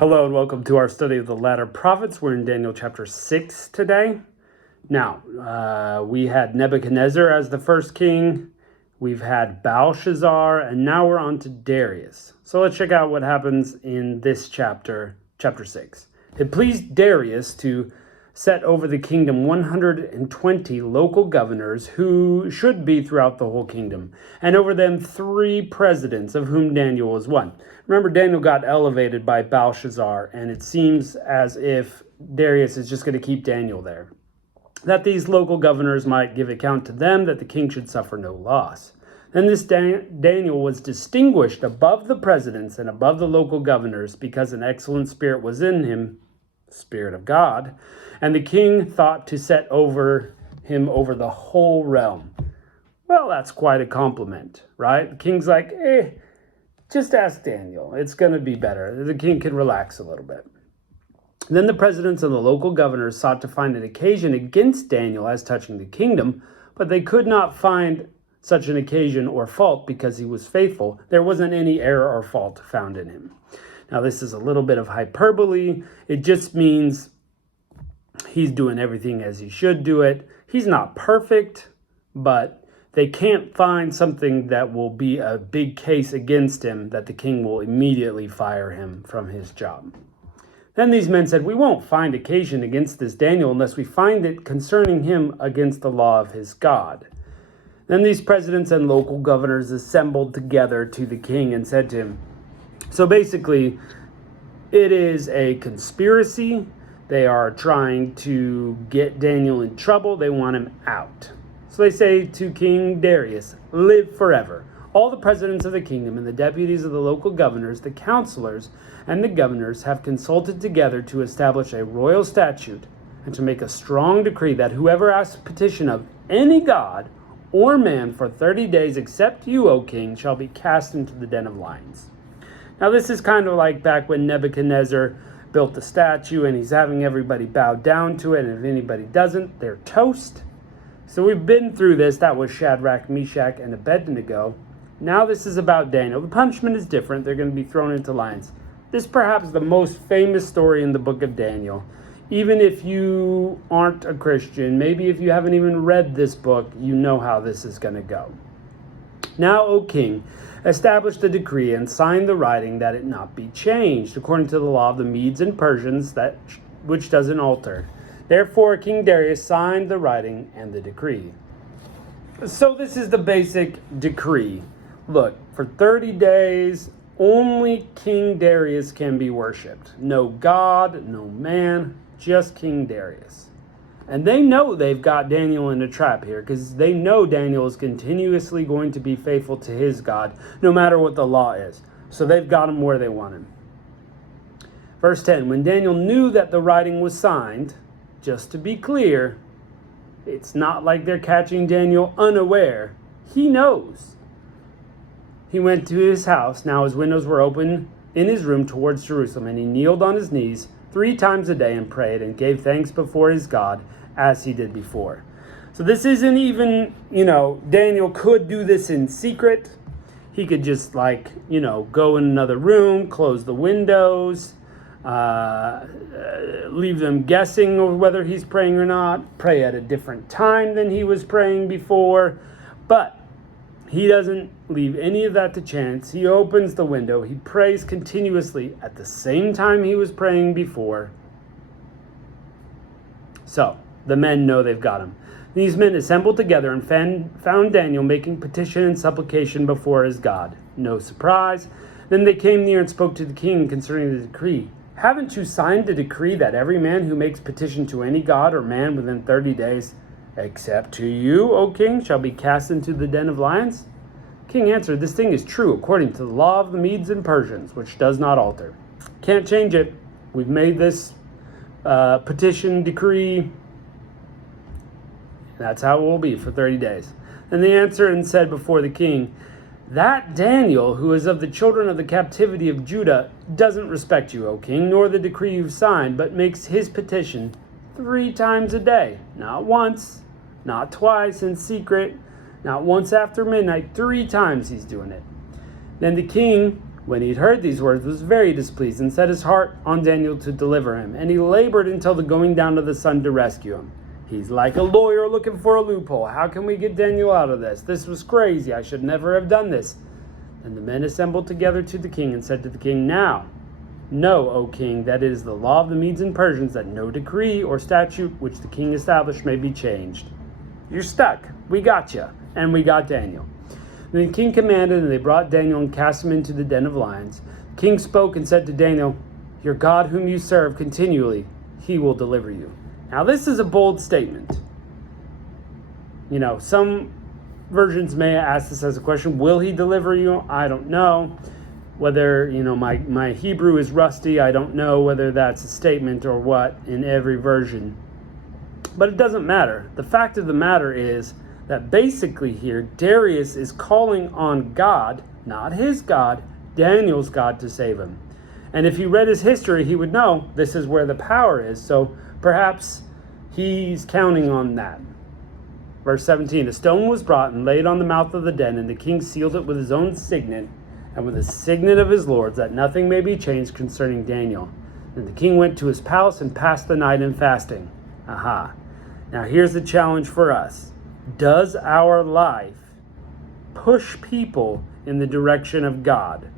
Hello and welcome to our study of the latter prophets. We're in Daniel chapter 6 today. Now, we had Nebuchadnezzar as the first king. We've had Belshazzar, and now we're on to Darius. So let's check out what happens in this chapter 6. It pleased Darius to set over the kingdom 120 local governors who should be throughout the whole kingdom, and over them 3 presidents, of whom Daniel was one. Remember, Daniel got elevated by Belshazzar, and it seems as if Darius is just going to keep Daniel there. That these local governors might give account to them, that the king should suffer no loss. Then this Daniel was distinguished above the presidents and above the local governors, because an excellent spirit was in him, Spirit of God, and the king thought to set him over the whole realm. Well, that's quite a compliment, right? The king's like, just ask Daniel. It's going to be better. The king can relax a little bit. Then the presidents and the local governors sought to find an occasion against Daniel as touching the kingdom, but they could not find such an occasion or fault because he was faithful. There wasn't any error or fault found in him. Now, this is a little bit of hyperbole. It just means he's doing everything as he should do it. He's not perfect, but they can't find something that will be a big case against him that the king will immediately fire him from his job. Then these men said, "We won't find occasion against this Daniel unless we find it concerning him against the law of his God." Then these presidents and local governors assembled together to the king and said to him, so basically, it is a conspiracy. They are trying to get Daniel in trouble. They want him out. So they say to King Darius, "Live forever. All the presidents of the kingdom and the deputies of the local governors, the counselors, and the governors have consulted together to establish a royal statute and to make a strong decree that whoever asks petition of any god or man for 30 days except you, O king, shall be cast into the den of lions." Now, this is kind of like back when Nebuchadnezzar built the statue and he's having everybody bow down to it, and if anybody doesn't, they're toast. So we've been through this. That was Shadrach, Meshach, and Abednego. Now this is about Daniel. The punishment is different. They're going to be thrown into lions. This is perhaps the most famous story in the book of Daniel. Even if you aren't a Christian, maybe if you haven't even read this book, you know how this is going to go. "Now, O king, establish the decree and sign the writing that it not be changed, according to the law of the Medes and Persians, which doesn't alter." Therefore, King Darius signed the writing and the decree. So this is the basic decree. Look, for 30 days, only King Darius can be worshipped. No God, no man, just King Darius. And they know they've got Daniel in a trap here, because they know Daniel is continuously going to be faithful to his God, no matter what the law is. So they've got him where they want him. Verse 10, when Daniel knew that the writing was signed, just to be clear, it's not like they're catching Daniel unaware. He knows. He went to his house. Now his windows were open in his room towards Jerusalem, and he kneeled on his knees 3 times a day and prayed and gave thanks before his God as he did before. So this isn't even, Daniel could do this in secret. He could just go in another room, close the windows, leave them guessing whether he's praying or not, pray at a different time than he was praying before. But he doesn't leave any of that to chance. He opens the window. He prays continuously at the same time he was praying before. So the men know they've got him. These men assembled together and found Daniel making petition and supplication before his God. No surprise. Then they came near and spoke to the king concerning the decree. "Haven't you signed a decree that every man who makes petition to any god or man within 30 days, except to you, O king, shall be cast into the den of lions?" King answered, "This thing is true according to the law of the Medes and Persians, which does not alter." Can't change it. We've made this petition, decree. That's how it will be for 30 days. And they answered and said before the king, "That Daniel, who is of the children of the captivity of Judah, doesn't respect you, O king, nor the decree you've signed, but makes his petition 3 times a day. Not once, not twice in secret, not once after midnight. 3 times he's doing it." Then the king When he'd heard these words, was very displeased, and set his heart on Daniel to deliver him. And he labored until the going down of the sun to rescue him. He's like a lawyer looking for a loophole. How can we get Daniel out of this? This was crazy. I should never have done this. And the men assembled together to the king and said to the king, Now, know, O king, that it is the law of the Medes and Persians that no decree or statute which the king established may be changed. You're stuck. We got you. And we got Daniel. Then the king commanded, and they brought Daniel and cast him into the den of lions. The king spoke and said to Daniel, Your God whom you serve continually, he will deliver you. Now this is a bold statement. Some versions may ask this as a question, will he deliver you? I don't know. Whether, my Hebrew is rusty, I don't know whether that's a statement or what in every version. But it doesn't matter. The fact of the matter is that basically here, Darius is calling on God, not his God, Daniel's God, to save him. And if he read his history, he would know this is where the power is. So perhaps he's counting on that. Verse 17, a stone was brought and laid on the mouth of the den, and the king sealed it with his own signet and with the signet of his lords, that nothing may be changed concerning Daniel. And the king went to his palace and passed the night in fasting. Aha. Now here's the challenge for us. Does our life push people in the direction of God?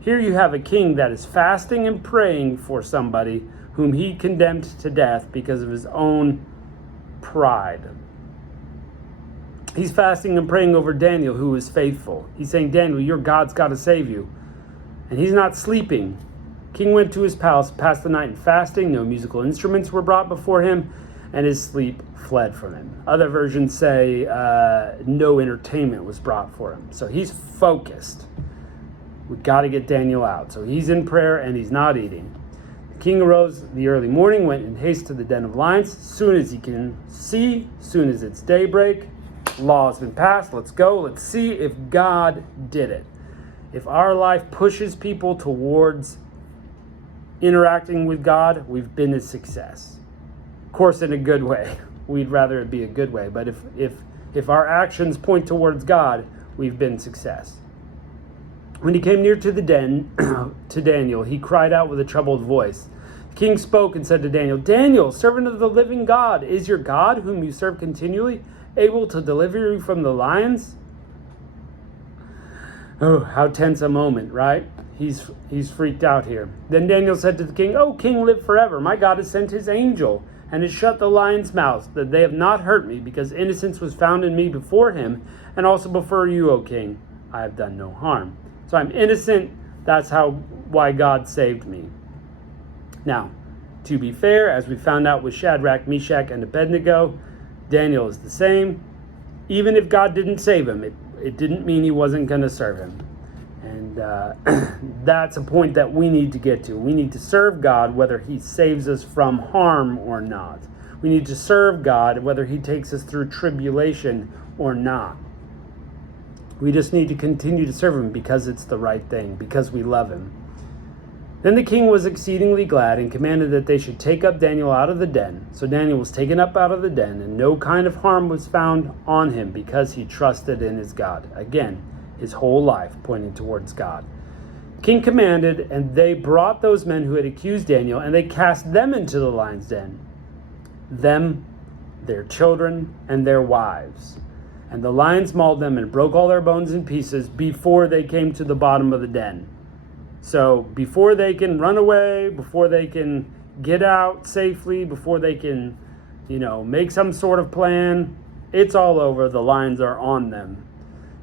Here you have a king that is fasting and praying for somebody whom he condemned to death because of his own pride. He's fasting and praying over Daniel, who is faithful. He's saying, Daniel, your God's got to save you. And he's not sleeping. King went to his palace, passed the night in fasting. No musical instruments were brought before him, and his sleep fled from him. Other versions say no entertainment was brought for him. So he's focused. We've got to get Daniel out. So he's in prayer and he's not eating. The king arose the early morning, went in haste to the den of lions. Soon as he can see, soon as it's daybreak, law has been passed. Let's go. Let's see if God did it. If our life pushes people towards interacting with God, we've been a success. Of course, in a good way. We'd rather it be a good way. But if our actions point towards God, we've been success. When he came near to the den, to Daniel, he cried out with a troubled voice. The king spoke and said to Daniel, Daniel, servant of the living God, is your God, whom you serve continually, able to deliver you from the lions? Oh, how tense a moment, right? He's freaked out here. Then Daniel said to the king, O king, live forever. My God has sent his angel and has shut the lions' mouths, that they have not hurt me, because innocence was found in me before him, and also before you, O king. I have done no harm. So I'm innocent. That's why God saved me. Now, to be fair, as we found out with Shadrach, Meshach, and Abednego, Daniel is the same. Even if God didn't save him, it didn't mean he wasn't going to serve him. And that's a point that we need to get to. We need to serve God whether he saves us from harm or not. We need to serve God whether he takes us through tribulation or not. We just need to continue to serve him because it's the right thing, because we love him. Then the king was exceedingly glad and commanded that they should take up Daniel out of the den. So Daniel was taken up out of the den, and no kind of harm was found on him because he trusted in his God. Again, his whole life pointing towards God. The king commanded, and they brought those men who had accused Daniel, and they cast them into the lion's den. Them, their children, and their wives. And the lions mauled them and broke all their bones in pieces before they came to the bottom of the den. So before they can run away, before they can get out safely, before they can, make some sort of plan, it's all over. The lions are on them.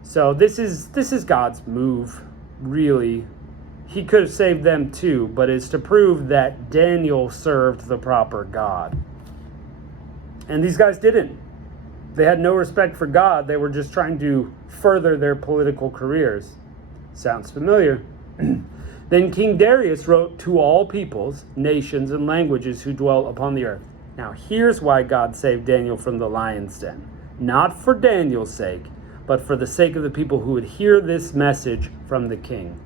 So this is God's move, really. He could have saved them too, but it's to prove that Daniel served the proper God. And these guys didn't. They had no respect for God. They were just trying to further their political careers. Sounds familiar. Then King Darius wrote to all peoples, nations, and languages who dwell upon the earth. Now here's why God saved Daniel from the lion's den. Not for Daniel's sake, but for the sake of the people who would hear this message from the king.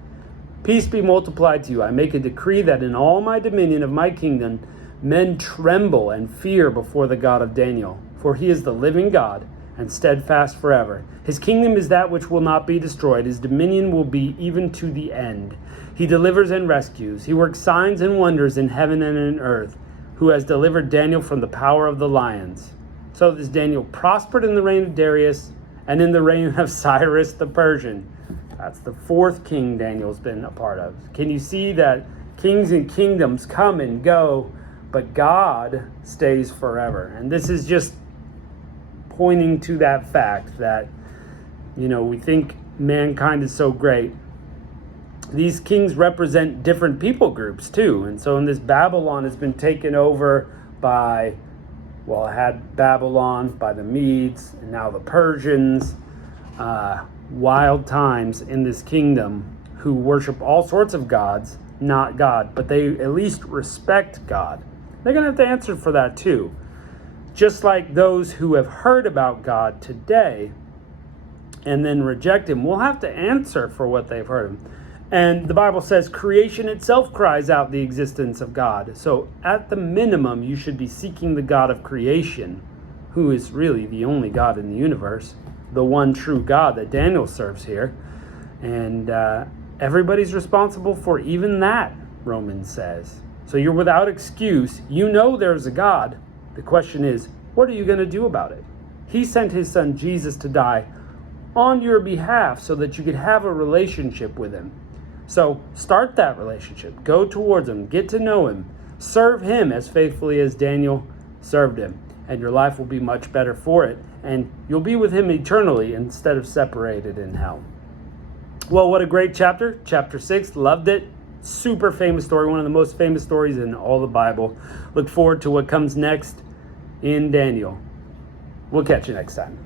Peace be multiplied to you. I make a decree that in all my dominion of my kingdom, men tremble and fear before the God of Daniel. For he is the living God, and steadfast forever. His kingdom is that which will not be destroyed. His dominion will be even to the end. He delivers and rescues. He works signs and wonders in heaven and in earth, who has delivered Daniel from the power of the lions. So this Daniel prospered in the reign of Darius and in the reign of Cyrus the Persian. That's the fourth king Daniel's been a part of. Can you see that kings and kingdoms come and go, but God stays forever? And this is just pointing to that fact that, we think mankind is so great. These kings represent different people groups too. And so in this, Babylon has been taken over by, it had Babylon by the Medes and now the Persians. Wild times in this kingdom, who worship all sorts of gods, not God, but they at least respect God. They're going to have to answer for that too. Just like those who have heard about God today and then reject him will have to answer for what they've heard him. And the Bible says creation itself cries out the existence of God. So at the minimum, you should be seeking the God of creation, who is really the only God in the universe, the one true God that Daniel serves here. And everybody's responsible for even that, Romans says. So you're without excuse. You know there's a God. The question is, what are you going to do about it? He sent his son Jesus to die on your behalf so that you could have a relationship with him. So start that relationship. Go towards him. Get to know him. Serve him as faithfully as Daniel served him. And your life will be much better for it. And you'll be with him eternally instead of separated in hell. Well, what a great chapter. Chapter 6. Loved it. Super famous story. One of the most famous stories in all the Bible. Look forward to what comes next in Daniel. We'll catch you next time.